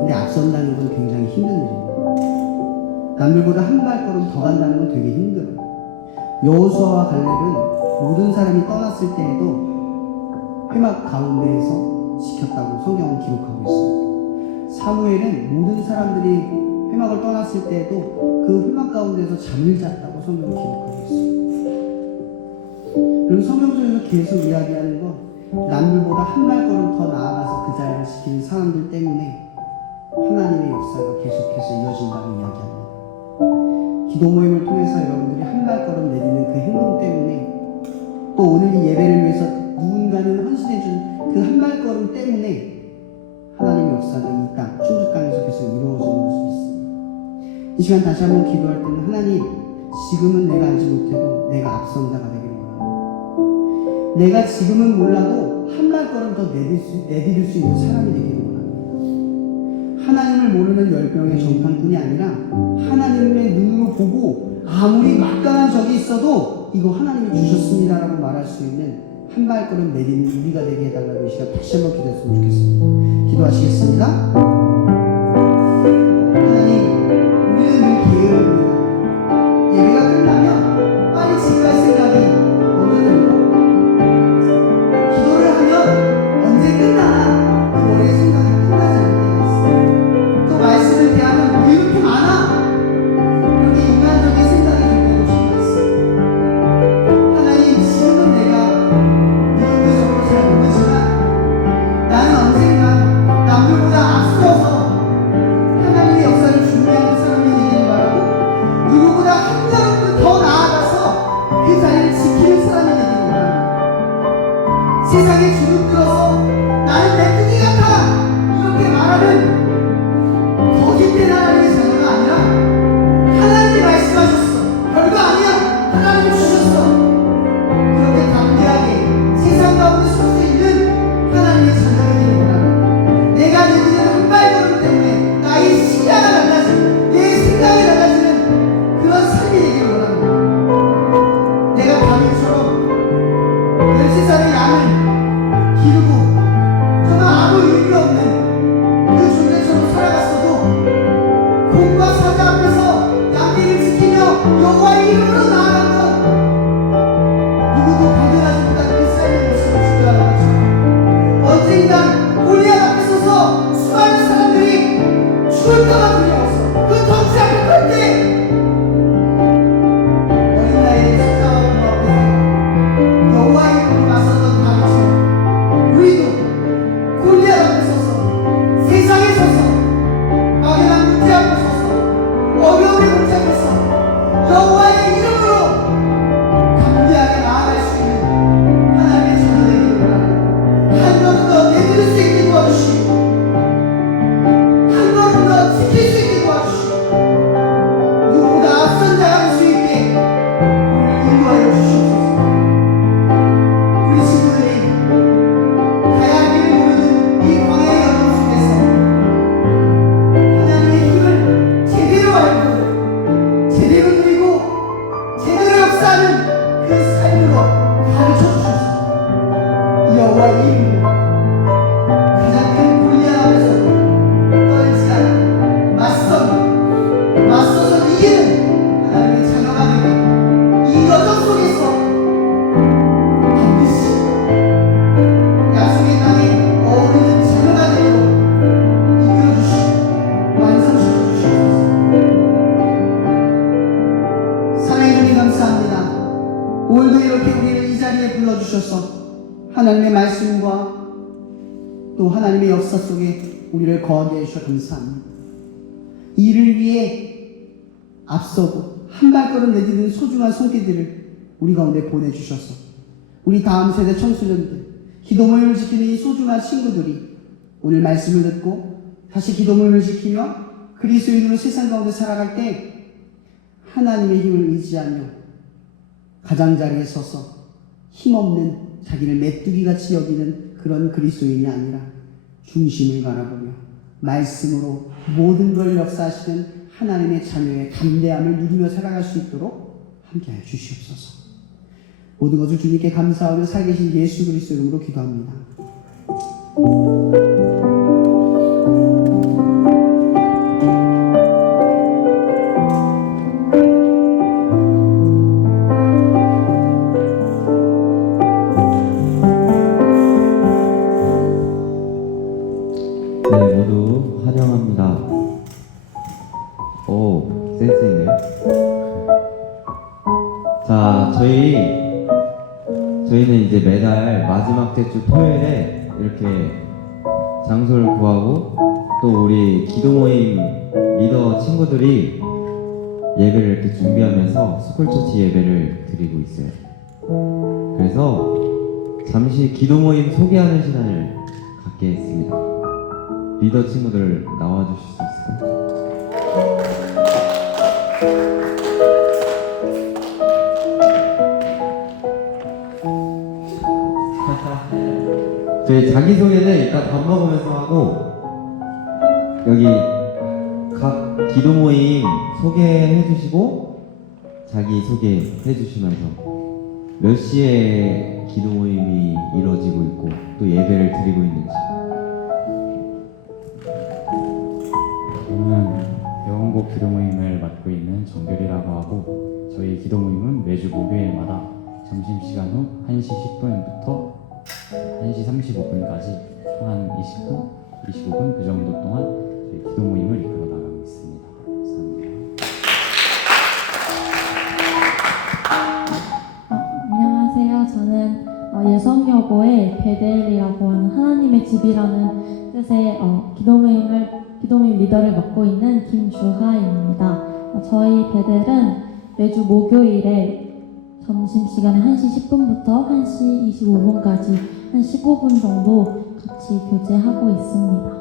근데 앞선다는 건 굉장히 힘든 일입니다. 남들보다 한 발걸음 더 간다는 건 되게 힘들어요. 여호수아와 갈렙은 모든 사람이 떠났을 때에도 회막 가운데에서 지켰다고 성경은 기록하고 있어요. 사무엘은 모든 사람들이 회막을 떠났을 때에도 그 회막 가운데서 잠을 잤다고 성경은 기록하고 있어요. 그리고 성경 속에서 계속 이야기하는 건 남들보다 한 발걸음 더 나아가서 그 자리를 지키는 사람들 때문에 하나님의 역사가 계속해서 이어진다고 이야기합니다. 기도 모임을 통해서 여러분들이 한 발걸음 내딛는 그 행동 때문에 또 오늘 이 예배를 위해서 누군가는 헌신해준 그 한 발걸음 때문에 하나님의 역사가 이 땅, 충주 땅에서 계속 이루어지는 것이 있습니다. 이 시간 다시 한번 기도할 때는 하나님, 지금은 내가 알지 못해도 내가 앞선자가 되기를 원합니다. 내가 지금은 몰라도 한 발걸음 더 내디딜 수 있는 사람이 되기를 원합니다. 하나님을 모르는 열병의 정탐꾼이 아니라 하나님의 눈으로 보고 아무리 막강한 적이 있어도 이거 하나님이 주셨습니다라고 말할 수 있는 한 발걸음 내딛는 우리가 되게 해달라고 이 시간 다시 한번 기도했으면 좋겠습니다. 기도하시겠습니다. 하나님, 우리는 늘 게으릅니다. 예배가 끝나면 빨리 집 갈 생각이 어느 들고 기도를 하면 언제 끝나나 그 머리에 생각이 끝나지 않을 때가 있어요. 또 말씀을 대하면 왜 이렇게 많아? 이렇게 인간적인 생각이 들 때도 정말 있어요. 하나님, 지금은 내가 이론적으로 잘 모르지만 나는 언젠가 남들보다 앞서서 하나님의 역사를 준비하는 사람이 되기를 바라고 누구보다 한 걸음 더 나아가서 그 자리를 지키는 사람이 되기를 원합니다. 세상에 주눅 들어서 나는 메뚜기 같아 이렇게 말하는 거짓된 하나님의 자녀가 아니라 하나님이 말씀하셨어. 별거 아니야. 하나님이 주셨어. 그렇게 담대하게 세상 가운데 설 수 있는 하나님의 자녀가 되기를 원합니다. 내가 내딛는 한 발걸음 때문에 나의 시야가 달라지는, 내 생각이 달라지는 그런 삶이 되기를 원합니다. 내가 다윗처럼 13살의 양을 기르고 정말 아무 의미 없는 그 존재처럼 살아갔어도 공과 사자 앞에서 양떼를 지키며 여호와의 이름으로 나아갔던 누구도 발견하지 못한 그 삶의 모습을 지켜가는 것처럼 언젠간 골리앗 앞에 서서 수많은 사람들이 죽을까봐 두려워서 그 덩치 앞에 설 때 어린 나이에 십자가 그 앞에서 여호와의 이름으로 맞섰던 다윗처럼 우리도 골리앗 앞에 서서 세상에 서서 막연한 문제 앞에 서서 어려움에 봉착해서 여호와의 이름으로 담대하게 나아갈 수 있는 하나님의 자녀 되기를 원합니다. 한 걸음 더 내딛을 수 있게 도와주시고 한 걸음 더 지킬 수 있게 도와주시고 누구보다 앞선 자가 될 수 있게 우리를 인도하여 주시옵소서. 우리 친구들이 가야 할 길을 모르는 이 광야의 여정 속에서 하나님의 힘을 제대로 알고 제대로 누리고 제대로 역사하는 그 삶으로 가르쳐 주셔서 여호와의 이름으로 가장 큰 골리앗 앞에서도 떨지 않고 맞서서 이기는 하나님의 자녀가 되게 이 여정 속에서 반드시 약속의 땅에 어울리는 자녀가 되도록 이끌어주시고 완성시켜주시옵소서. 사랑해 주님 감사합니다. 오늘도 이렇게 우리를 이 자리에 불러주셔서 하나님의 말씀과 또 하나님의 역사 속에 우리를 거하게 해주셔서 감사합니다. 이를 위해 앞서고 한 발걸음 내딛는 소중한 손길들을 우리 가운데 보내주셔서 우리 다음 세대 청소년들, 기도 모임을 지키는 이 소중한 친구들이 오늘 말씀을 듣고 다시 기도 모임을 지키며 그리스도인으로 세상 가운데 살아갈 때 하나님의 힘을 의지하며 가장자리에 서서 힘없는 자기를 메뚜기같이 여기는 그런 그리스도인이 아니라 중심을 바라보며 말씀으로 모든 걸 역사하시는 하나님의 자녀의 담대함을 누리며 살아갈 수 있도록 함께하여 주시옵소서. 모든 것을 주님께 감사하며 살계신 예수 그리스도 이름으로 기도합니다. 모두 환영합니다. 오, 센스 있네요. 자, 저희는 이제 매달 마지막 주 토요일에 이렇게 장소를 구하고 또 우리 기도 모임 리더 친구들이 예배를 이렇게 준비하면서 스쿨처치 예배를 드리고 있어요. 그래서 잠시 기도 모임 소개하는 시간을 갖게 했습니다. 리더 친구들 나와주실 수 있을까요? 저희 자기소개는 일단 밥 먹으면서 하고 여기 각 기도 모임 소개해 주시고 자기 소개해 주시면서 몇 시에 기도 모임이 이루어지고 있고 또 예배를 드리고 있는지. 저는 대원고 기도 모임을 맡고 있는 정결이라고 하고 저희 기도 모임은 매주 목요일마다 점심시간 후 1시 10분부터 1시 35분까지 총 한 20분, 25분 그 정도 동안 저희 기도 모임을 이끌어 나가고 있습니다. 감사합니다. 안녕하세요. 저는 예성여고의 베델이라고 하는 하나님의 집이라는 뜻의 기도 모임 리더를 맡고 있는 김주하입니다. 저희 베델은 매주 목요일에 점심시간에 1시 10분부터 1시 25분까지 한 15분 정도 같이 교제하고 있습니다.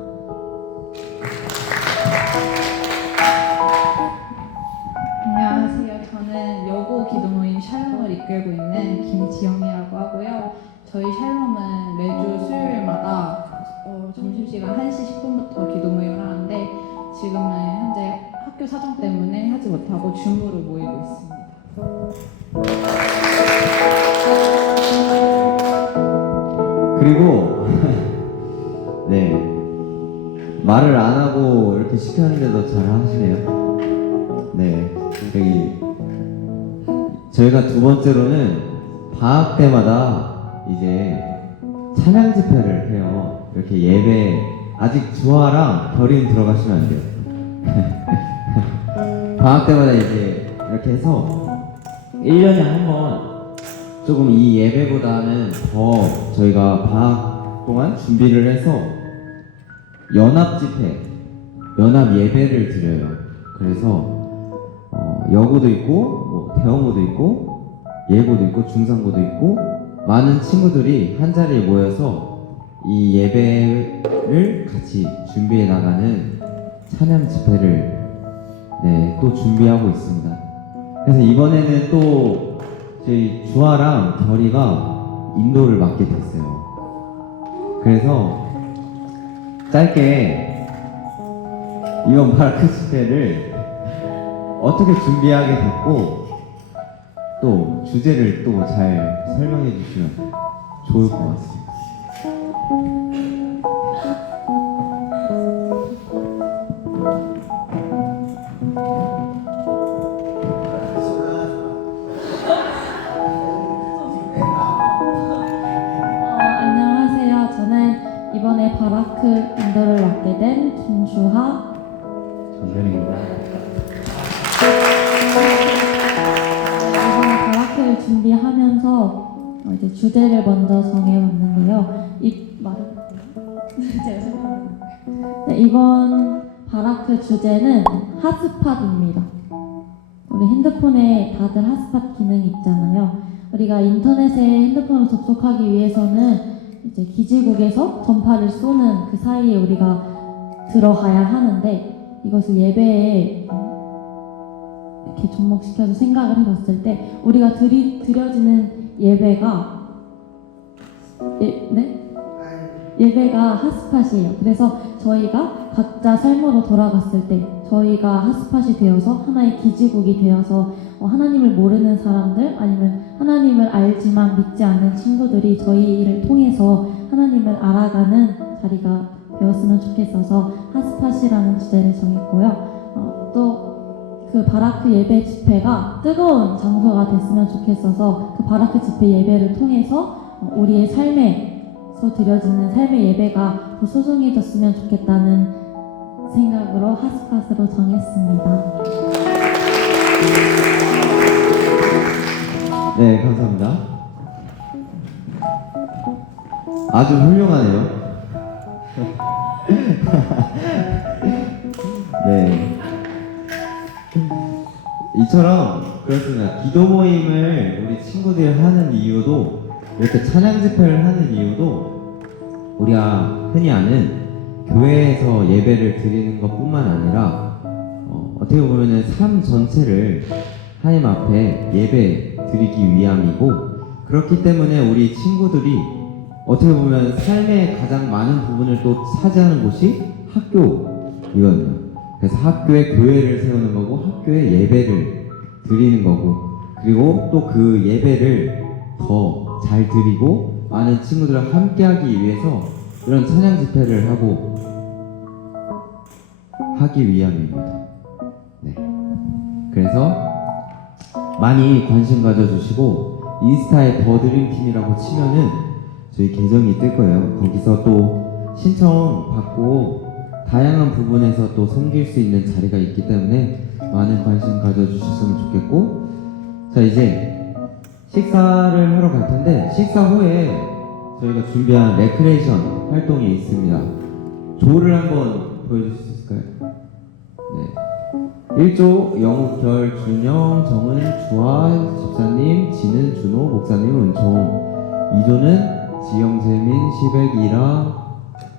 안녕하세요. 저는 여고 기도모임 샬롬을 이끌고 있는 김지영이라고 하고요. 저희 샬롬은 매주 수요일마다 점심시간 1시 10분부터 기도모임을 하는데 지금은 현재 학교 사정 때문에 하지 못하고 줌으로 모이고 있습니다. 그리고 네, 말을 안 하고 이렇게 시켰는데도 잘 하시네요. 네, 저희가 두 번째로는 방학 때마다 이제 찬양 집회를 해요. 이렇게 예배, 아직 주아랑 별인 들어가시면 안 돼요. 방학 때마다 이제 이렇게 해서 1년에 한 번 조금 이 예배보다는 더 저희가 방학 동안 준비를 해서 연합 집회, 연합 예배를 드려요. 그래서 여고도 있고 뭐 대원고도 있고 예고도 있고 중상고도 있고 많은 친구들이 한 자리에 모여서 이 예배를 같이 준비해 나가는 찬양 집회를 네, 또 준비하고 있습니다. 그래서 이번에는 또 저희 주아랑 결이가 인도를 맡게 됐어요. 그래서 짧게 이번 바라크 집회를 어떻게 준비하게 됐고 또 주제를 또 잘 설명해 주시면 좋을 것 같습니다. 안녕하세요. 저는 이번에 바라크 인도를 맡게 된 김주하. 정결입니다. 이번에 바라크를 준비하면서 이제 주제를 먼저 정해봤는데요. 제가 생각합니다. 네, 이번 바라크 주제는 핫스팟입니다. 우리 핸드폰에 다들 핫스팟 기능이 있잖아요. 우리가 인터넷에 핸드폰을 접속하기 위해서는 이제 기지국에서 전파를 쏘는 그 사이에 우리가 들어가야 하는데 이것을 예배에 이렇게 접목시켜서 생각을 해봤을 때 우리가 드려지는 예배가 예배가 핫스팟이에요. 그래서 저희가 각자 삶으로 돌아갔을 때 저희가 핫스팟이 되어서 하나의 기지국이 되어서 하나님을 모르는 사람들 아니면 하나님을 알지만 믿지 않는 친구들이 저희를 통해서 하나님을 알아가는 자리가 되었으면 좋겠어서 핫스팟이라는 주제를 정했고요. 또 그 바라크 예배 집회가 뜨거운 장소가 됐으면 좋겠어서 그 바라크 집회 예배를 통해서 우리의 삶에서 드려지는 삶의 예배가 더 소중해졌으면 좋겠다는 핫스팟으로 정했습니다. 네, 감사합니다. 아주 훌륭하네요. 네. 이처럼 그렇습니다. 기도 모임을 우리 친구들이 하는 이유도, 이렇게 찬양 집회를 하는 이유도 우리가 흔히 아는 교회에서 예배를 드리는 것뿐만 아니라 어떻게 보면은 삶 전체를 하나님 앞에 예배 드리기 위함이고, 그렇기 때문에 우리 친구들이 어떻게 보면 삶의 가장 많은 부분을 또 차지하는 곳이 학교이거든요. 그래서 학교에 교회를 세우는 거고, 학교에 예배를 드리는 거고, 그리고 또 그 예배를 더 잘 드리고 많은 친구들과 함께하기 위해서 이런 찬양 집회를 하기 위함입니다. 네. 그래서 많이 관심 가져주시고, 인스타에 더 드림팀이라고 치면은 저희 계정이 뜰 거예요. 거기서 또 신청 받고 다양한 부분에서 또 섬길 수 있는 자리가 있기 때문에 많은 관심 가져주셨으면 좋겠고, 자, 이제 식사를 하러 갈 텐데, 식사 후에 저희가 준비한 레크레이션 활동이 있습니다. 조를 한번 보여주실 수 있을까요? 네. 1조 영욱결, 준영, 정은, 주아, 집사님, 진은, 준호, 목사님, 은총. 2조는 지영, 재민, 시백, 이라,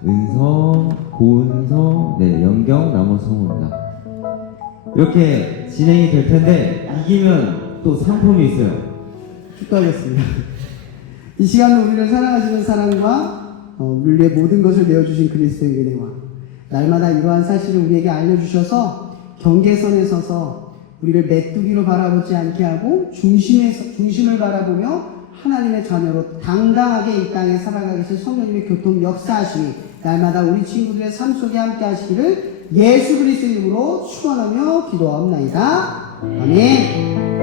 은서, 고은서, 네, 영경, 나무, 성우입니다. 이렇게 진행이 될 텐데, 이기면 또 상품이 있어요. 축하하겠습니다. 이 시간은 우리를 사랑하시는 사랑과 우리를 위해 모든 것을 내어주신 그리스도의 은혜와 날마다 이러한 사실을 우리에게 알려주셔서 경계선에 서서 우리를 메뚜기로 바라보지 않게 하고 중심을 바라보며 하나님의 자녀로 당당하게 이 땅에 살아가 계신 성령님의 교통 역사하심이 날마다 우리 친구들의 삶 속에 함께 하시기를 예수 그리스도 이름으로 축원하며 기도하옵나이다. 아멘.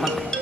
하지만